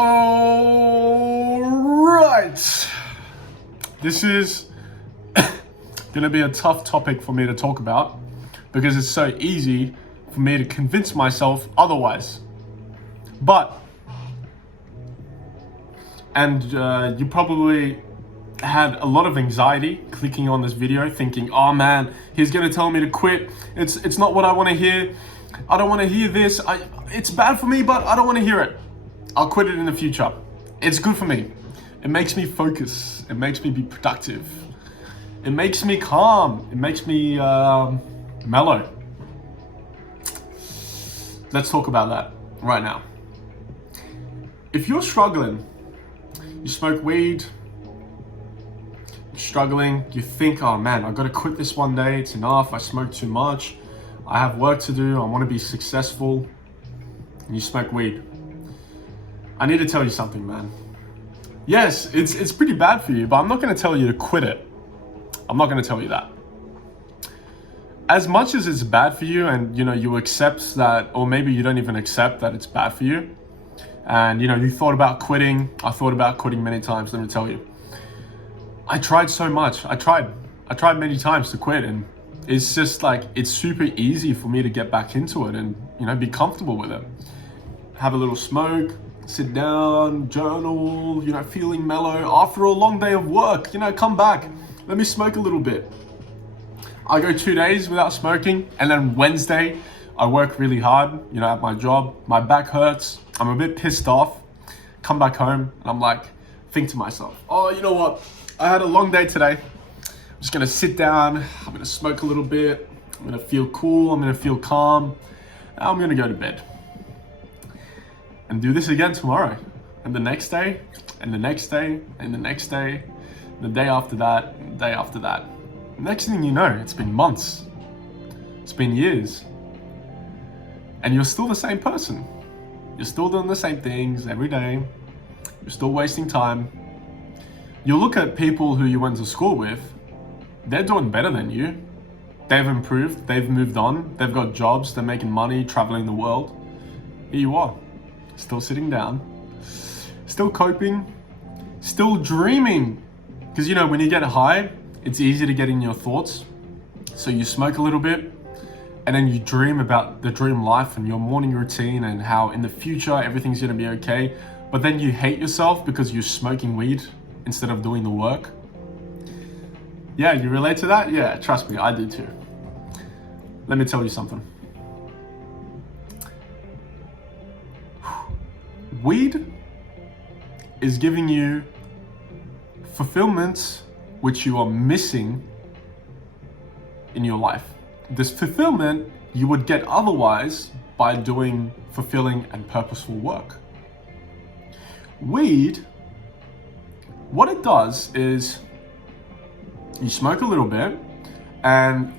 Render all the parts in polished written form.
All right. This is going to be a tough topic for me to talk about because it's so easy for me to convince myself otherwise. You probably had a lot of anxiety clicking on this video thinking, oh man, he's going to tell me to quit. It's not what I want to hear. I don't want to hear this. It's bad for me, but I don't want to hear it. I'll quit it in the future. It's good for me. It makes me focus. It makes me be productive. It makes me calm. It makes me mellow. Let's talk about that right now. If you're struggling, you smoke weed, you're struggling, you think, oh man, I've got to quit this one day. It's enough. I smoke too much. I have work to do. I want to be successful. And you smoke weed. I need to tell you something, man. Yes, it's pretty bad for you, but I'm not going to tell you to quit it. I'm not going to tell you that. As much as it's bad for you and, you accept that, or maybe you don't even accept that it's bad for you. And, you thought about quitting. I thought about quitting many times, let me tell you. I tried so much. I tried many times to quit, and it's just like, it's super easy for me to get back into it and, be comfortable with it. Have a little smoke, sit down, journal, feeling mellow. After a long day of work, come back, let me smoke a little bit. I go 2 days without smoking, and then Wednesday, I work really hard, at my job. My back hurts. I'm a bit pissed off. Come back home, and I'm like, think to myself, oh, you know what? I had a long day today. I'm just gonna sit down. I'm gonna smoke a little bit. I'm gonna feel cool. I'm gonna feel calm. I'm gonna go to bed. And do this again tomorrow. And the next day, and the next day, and the next day, the day after that, and the day after that. Next thing you know, it's been months. It's been years. And you're still the same person. You're still doing the same things every day. You're still wasting time. You look at people who you went to school with, they're doing better than you. They've improved, they've moved on, they've got jobs, they're making money, traveling the world. Here you are, still sitting down, still coping, still dreaming. Because when you get high, it's easy to get in your thoughts. So you smoke a little bit, and then you dream about the dream life and your morning routine and how in the future everything's gonna be okay. But then you hate yourself because you're smoking weed instead of doing the work. Yeah, you relate to that? Yeah, trust me, I do too. Let me tell you something. Weed is giving you fulfillment which you are missing in your life. This fulfillment you would get otherwise by doing fulfilling and purposeful work. Weed, what it does is you smoke a little bit and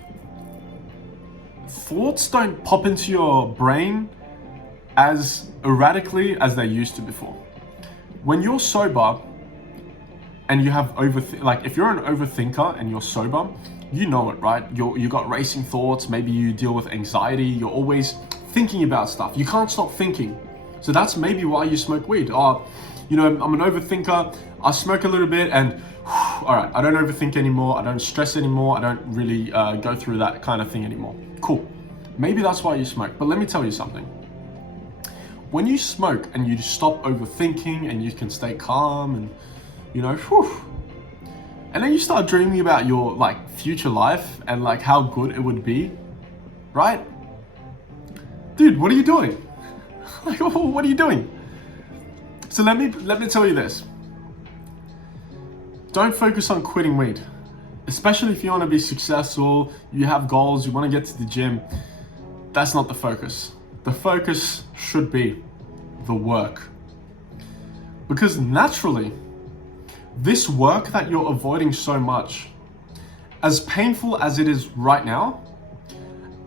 thoughts don't pop into your brain as erratically as they used to before. When you're sober and you have if you're an overthinker and you're sober, you know it, right? You got racing thoughts, maybe you deal with anxiety, you're always thinking about stuff. You can't stop thinking. So that's maybe why you smoke weed. I'm an overthinker, I smoke a little bit and all right, I don't overthink anymore, I don't stress anymore, I don't really go through that kind of thing anymore. Cool. Maybe that's why you smoke, but let me tell you something. When you smoke and you stop overthinking and you can stay calm and, and then you start dreaming about your future life and how good it would be, right? Dude, what are you doing? What are you doing? So let me tell you this. Don't focus on quitting weed, especially if you want to be successful, you have goals, you want to get to the gym. That's not the focus. The focus should be the work. Because naturally, this work that you're avoiding so much, as painful as it is right now,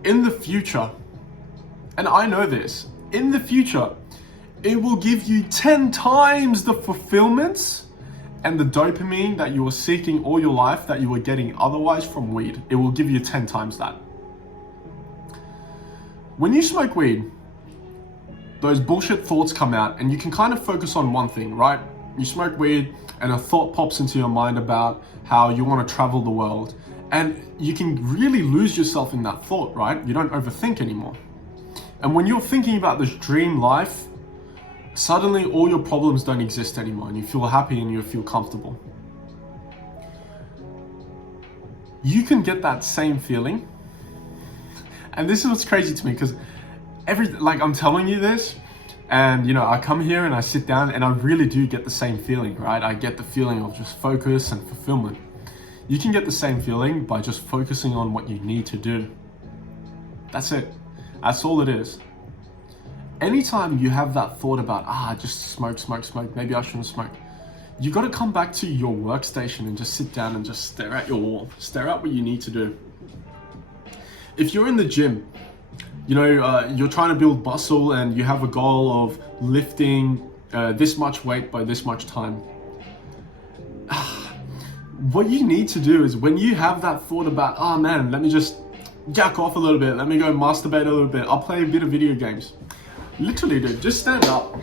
in the future, and I know this, in the future, it will give you 10 times the fulfillment and the dopamine that you were seeking all your life that you were getting otherwise from weed. It will give you 10 times that. When you smoke weed, those bullshit thoughts come out and you can kind of focus on one thing, right? You smoke weed and a thought pops into your mind about how you want to travel the world, and you can really lose yourself in that thought, right? You don't overthink anymore. And when you're thinking about this dream life, suddenly all your problems don't exist anymore and you feel happy and you feel comfortable. You can get that same feeling. And this is what's crazy to me, because I'm telling you this, and I come here and I sit down and I really do get the same feeling, right? I get the feeling of just focus and fulfillment. You can get the same feeling by just focusing on what you need to do. That's it. That's all it is. Anytime you have that thought about, just smoke, maybe I shouldn't smoke, you got to come back to your workstation and just sit down and just stare at your wall, stare at what you need to do. If you're in the gym, you're trying to build muscle and you have a goal of lifting this much weight by this much time. What you need to do is, when you have that thought about, man, let me just jack off a little bit, let me go masturbate a little bit, I'll play a bit of video games. Literally, dude, just stand up,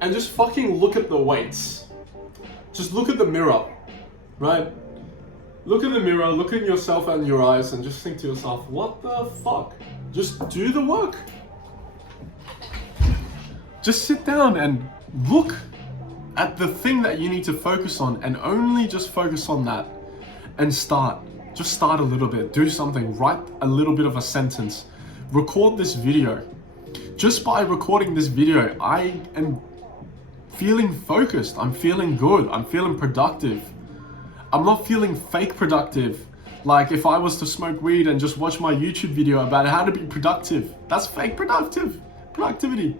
and just fucking look at the weights. Just look at the mirror, right? Look at the mirror, look at yourself and your eyes, and just think to yourself, what the fuck? Just do the work. Just sit down and look at the thing that you need to focus on, and only just focus on that, and start. Just start a little bit, do something, write a little bit of a sentence, record this video. Just by recording this video, I am feeling focused, I'm feeling good, I'm feeling productive. I'm not feeling fake productive. Like if I was to smoke weed and just watch my YouTube video about how to be productive, that's fake productivity.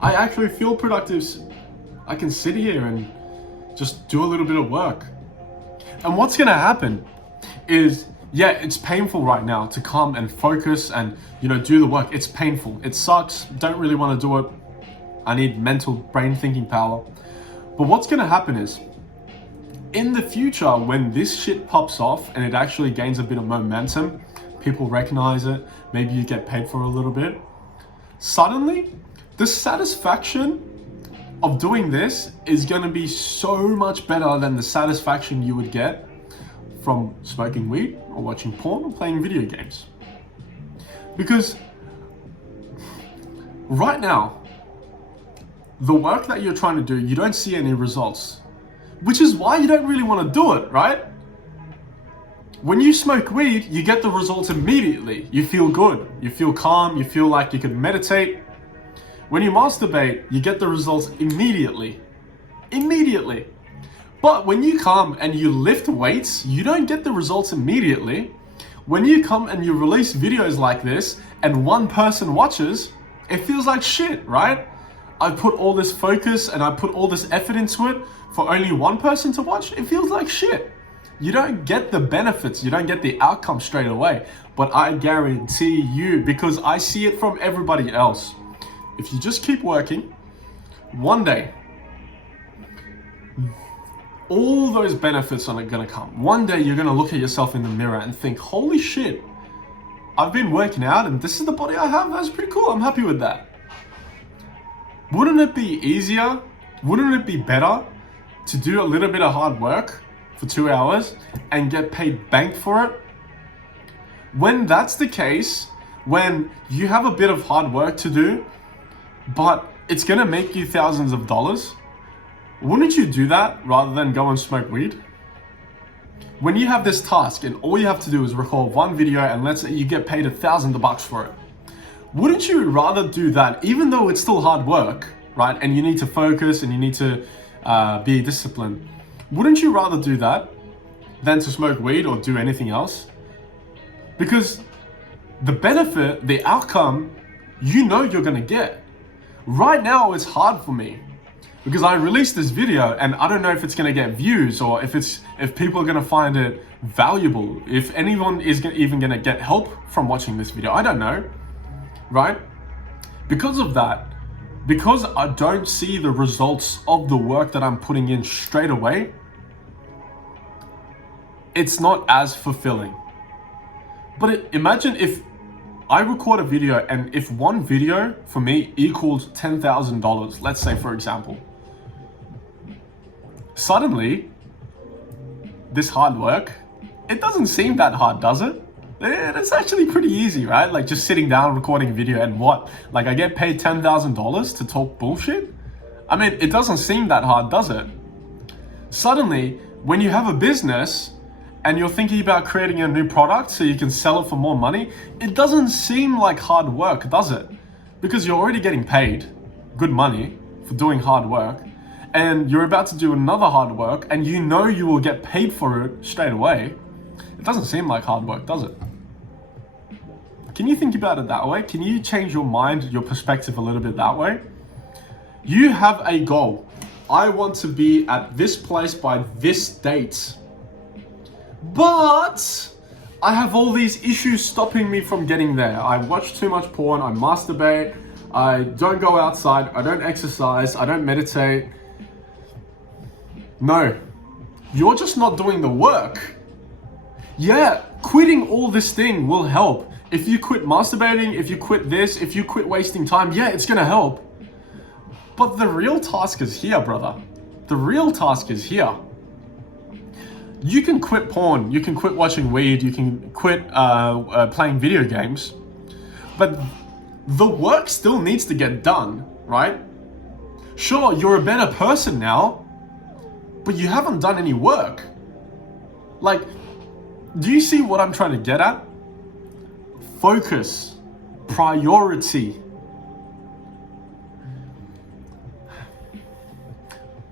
I actually feel productive. I can sit here and just do a little bit of work. And what's gonna happen is, it's painful right now to come and focus and, do the work. It's painful. It sucks. Don't really want to do it. I need mental brain thinking power. But what's gonna happen is, in the future, when this shit pops off and it actually gains a bit of momentum, people recognize it, maybe you get paid for a little bit, suddenly the satisfaction of doing this is going to be so much better than the satisfaction you would get from smoking weed or watching porn or playing video games. Because right now, the work that you're trying to do, you don't see any results, which is why you don't really want to do it, right? When you smoke weed, you get the results immediately. You feel good, you feel calm, you feel like you can meditate. When you masturbate, you get the results immediately. But when you come and you lift weights, you don't get the results immediately. When you come and you release videos like this and one person watches, it feels like shit, right? I put all this focus and I put all this effort into it for only one person to watch. It feels like shit. You don't get the benefits, you don't get the outcome straight away. But I guarantee you, because I see it from everybody else, if you just keep working, one day, all those benefits are gonna come. One day you're gonna look at yourself in the mirror and think, holy shit, I've been working out and this is the body I have. That's pretty cool. I'm happy with that. Wouldn't it be easier? Wouldn't it be better to do a little bit of hard work for 2 hours and get paid bank for it? When that's the case, when you have a bit of hard work to do, but it's gonna make you thousands of dollars, wouldn't you do that rather than go and smoke weed? When you have this task and all you have to do is record one video and let's say you get paid $1,000 for it, wouldn't you rather do that, even though it's still hard work, right? And you need to focus and you need to be disciplined. Wouldn't you rather do that than to smoke weed or do anything else? Because the benefit, the outcome, you're gonna get. Right now it's hard for me because I released this video and I don't know if it's gonna get views or if people are gonna find it valuable, if anyone is even gonna get help from watching this video. I don't know, right? Because of that, because I don't see the results of the work that I'm putting in straight away, it's not as fulfilling. But imagine if I record a video, and if one video for me equals $10,000, let's say for example, suddenly this hard work, it doesn't seem that hard, does it? It's actually pretty easy, right? Like just sitting down, recording a video, and what? Like I get paid $10,000 to talk bullshit? I mean, it doesn't seem that hard, does it? Suddenly, when you have a business and you're thinking about creating a new product so you can sell it for more money, it doesn't seem like hard work, does it? Because you're already getting paid good money for doing hard work, and you're about to do another hard work, and you know you will get paid for it straight away. It doesn't seem like hard work, does it? Can you think about it that way? Can you change your mind, your perspective a little bit that way? You have a goal. I want to be at this place by this date. But I have all these issues stopping me from getting there. I watch too much porn, I masturbate, I don't go outside, I don't exercise, I don't meditate. No, you're just not doing the work. Yeah, quitting all this thing will help. If you quit masturbating, if you quit this, if you quit wasting time, yeah, it's gonna help. But the real task is here, brother. The real task is here. You can quit porn, you can quit watching weed, you can quit playing video games, but the work still needs to get done, right? Sure, you're a better person now, but you haven't done any work. Like, do you see what I'm trying to get at? Focus, priority.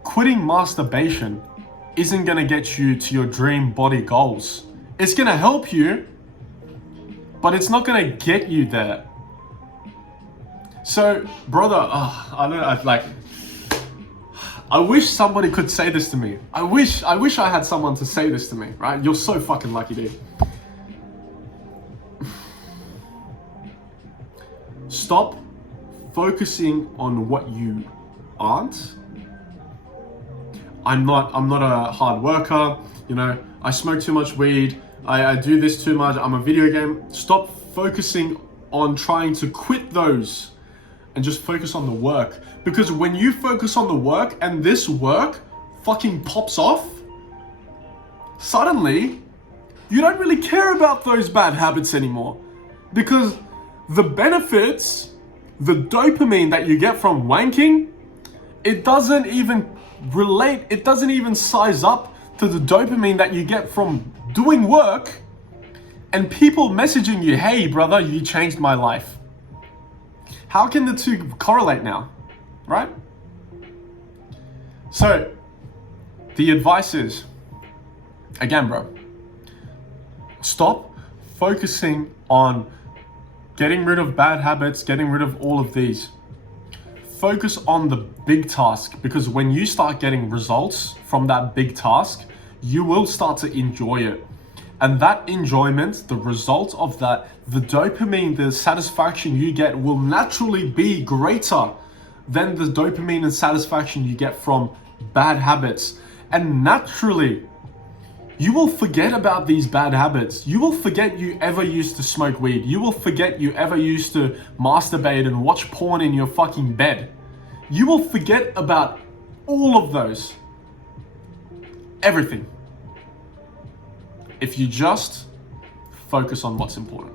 Quitting masturbation isn't gonna get you to your dream body goals. It's gonna help you, but it's not gonna get you there. So, brother, I wish somebody could say this to me. I wish I had someone to say this to me, right? You're so fucking lucky, dude. Stop focusing on what you aren't. I'm not a hard worker, you know, I smoke too much weed, I do this too much, I'm a video game. Stop focusing on trying to quit those and just focus on the work. Because when you focus on the work and this work fucking pops off, suddenly you don't really care about those bad habits anymore. Because the benefits, the dopamine that you get from wanking, it doesn't even relate, it doesn't even size up to the dopamine that you get from doing work and people messaging you, hey brother, you changed my life. How can the two correlate now, right? So the advice is, again bro, stop focusing on getting rid of bad habits, getting rid of all of these. Focus on the big task, because when you start getting results from that big task, you will start to enjoy it. And that enjoyment, the result of that, the dopamine, the satisfaction you get will naturally be greater than the dopamine and satisfaction you get from bad habits. And naturally, you will forget about these bad habits. You will forget you ever used to smoke weed. You will forget you ever used to masturbate and watch porn in your fucking bed. You will forget about all of those. Everything. If you just focus on what's important.